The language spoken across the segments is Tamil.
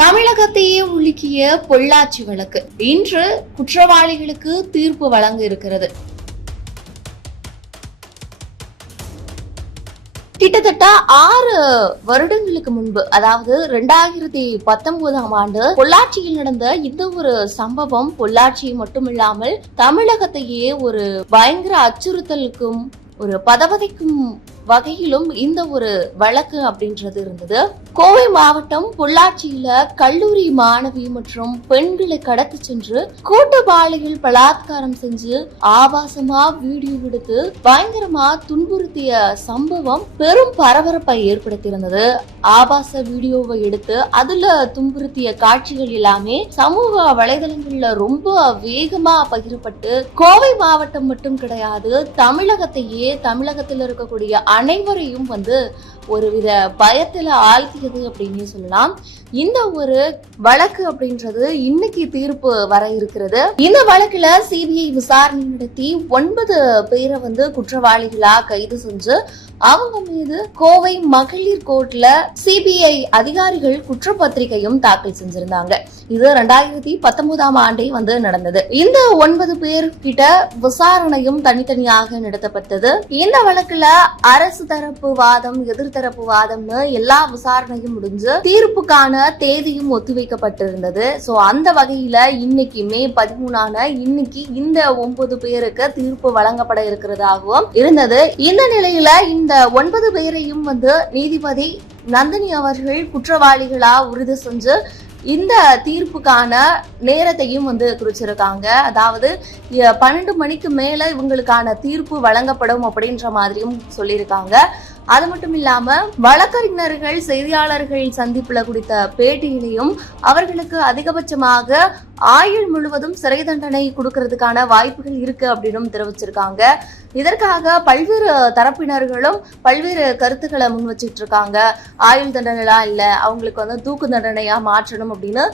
தமிழகத்தையே உலுக்கிய பொள்ளாச்சி வழக்கு இன்று குற்றவாளிகளுக்கு தீர்ப்பு வழங்க இருக்கிறது. கிட்டத்தட்ட 6 வருடங்களுக்கு முன்பு, அதாவது 2019ஆம் ஆண்டு பொள்ளாச்சியில் நடந்த இந்த ஒரு சம்பவம் பொள்ளாச்சி மட்டுமில்லாமல் தமிழகத்தையே ஒரு பயங்கர அச்சுறுத்தலுக்கும் ஒரு பதவதைக்கும் வகையிலும் இந்த ஒரு வழக்கு அப்படின்றது இருந்தது. கோவை மாவட்டம் பொள்ளாச்சியில கல்லூரி மாணவி மற்றும் பெண்களை கடத்தி சென்று கூட்டுப்பாளையில் பலாத்காரம் செஞ்சு ஆபாசமா வீடியோ எடுத்து பயங்கரமா துன்புறுத்திய சம்பவம் பெரும் பரபரப்பை ஏற்படுத்தியிருந்தது. ஆபாச வீடியோவை எடுத்து அதுல துன்புறுத்திய காட்சிகள் எல்லாமே சமூக வலைதளங்கள்ல ரொம்ப வேகமா பகிரப்பட்டு கோவை மாவட்டம் மட்டும் கிடையாது, தமிழகத்தில் இருக்கக்கூடிய அனைவரையும் ஒருவித பயத்துல ஆழ்த்தியது அப்படின்னு சொல்லலாம். இந்த ஒரு வழக்கு அப்படின்றது இன்னைக்கு தீர்ப்பு வர இருக்கிறது. இந்த வழக்குல சிபிஐ விசாரணை நடத்தி 9 பேரை குற்றவாளிகளா கைது செஞ்சு அவங்க மீது கோவை மகளிர் கோர்ட்ல சிபிஐ அதிகாரிகள் குற்றப்பத்திரிகையும் தாக்கல் செஞ்சிருந்தாங்க. இது 2019ஆம் ஆண்டே நடந்தது. இந்த 9 பேர் கிட்ட விசாரணையும் தனித்தனியாக நடத்தப்பட்டது. இந்த வழக்குல அரசு தரப்பு வாதம், எதிர்த்தரப்பு வாதம்னு எல்லா விசாரணையும் முடிஞ்சு தீர்ப்புக்கான தேதியும் ஒத்திவைக்கப்பட்டிருந்தது. சோ அந்த வகையில இன்னைக்கு மே 13 இன்னைக்கு இந்த 9 பேருக்கு தீர்ப்பு வழங்கப்பட இருக்கிறதாகவும் இருந்தது. இந்த நிலையில இந்த 9 பேரையும் நீதிபதி நந்தினி அவர்கள் குற்றவாளிகளா உறுதி செஞ்சு இந்த தீர்ப்புக்கான நேரத்தையும் குறிச்சிருக்காங்க. அதாவது 12 மணிக்கு மேல இவங்களுக்கான தீர்ப்பு வழங்கப்படும் அப்படின்ற மாதிரியும் சொல்லியிருக்காங்க. அது மட்டும் இல்லாம வழக்கறிஞர்கள் செய்தியாளர்கள் சந்திப்புல கொடுத்த பேட்டியிலையும் அவர்களுக்கு அதிகபட்சமாக ஆயுள் முழுவதும் சிறை தண்டனை கொடுக்கறதுக்கான வாய்ப்புகள் இருக்கு அப்படின்னு தெரிவிச்சிருக்காங்க. இதற்காக பல்வேறு தரப்பினர்களும் பல்வேறு கருத்துக்களை முன் வச்சிட்டு இருக்காங்க. ஆயுள் தண்டனைலாம் இல்ல, அவங்களுக்கு தூக்கு தண்டனையா மாற்றணும் அப்படின்னு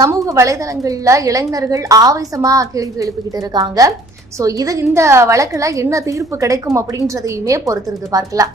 சமூக வலைதளங்கள்ல இளைஞர்கள் ஆவேசமா கேள்வி எழுப்பிக்கிட்டு இருக்காங்க. சோ இந்த வழக்குல என்ன தீர்ப்பு கிடைக்கும் அப்படின்றதையுமே பொறுத்திருந்து பார்க்கலாம்.